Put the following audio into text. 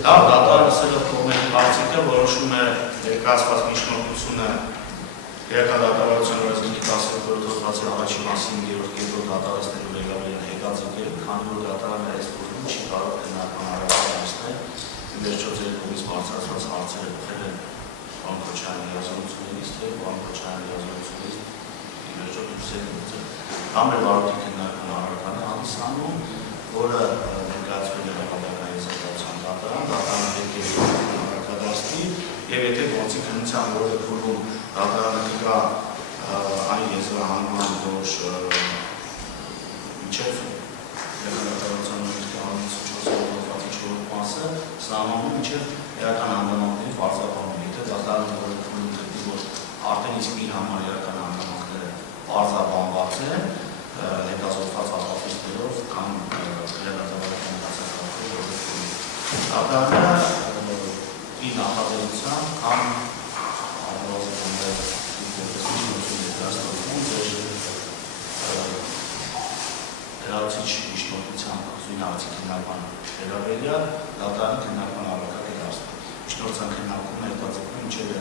Դա դատարանը լսելով կողմերի կարծիքը որոշում է ներկայացված միջնորդությունը Իրական դատարանության օրենսգրքի 17-րդ հոդվածի առաջին մասին 5-րդ կետով դատարանցնելու ռեգլամենտը հետաձգել, քանի որ դատարանը այս փուլում չի կարող քննարկման առավելացնել, վերջո ձեր կողմից բարձրացված հարցերը բխել են Պարոն Քոչարյանի լիազորությունից, թե Պարոն Քոչարյանի լիազորությունից վերջո դուրս եք գցել։ Կամ էլ վարորդի քննարկման առարկան է հանդիսանում, որը ներկայացվել է հավաքական եզրակացության դատարանը պետք է առարկադարձնի, եւ եթե գործի քննության որը փուլում դատարանը կգա այն եզրահանգման, որ մինչև դատարանության մասը սահմանում մինչև իրական հանգամանքների բարձրացումը, եթե դատարանը որը փուլում գտնի, որ արդեն իսկ իր համար իրական հանգամանքները բարձրաբանված են, հետազոտված ապացույցներով կամ դատարանական դասակարգով դատարանը իր նախաձեռնությամբ կամ դրացիչ միջնորդության զույնարացի քննարկման վերաբերյալ դատարանը քննարկման առարկա կդարձնի։ Միջնորդության քննարկումը հետաձգվում մինչև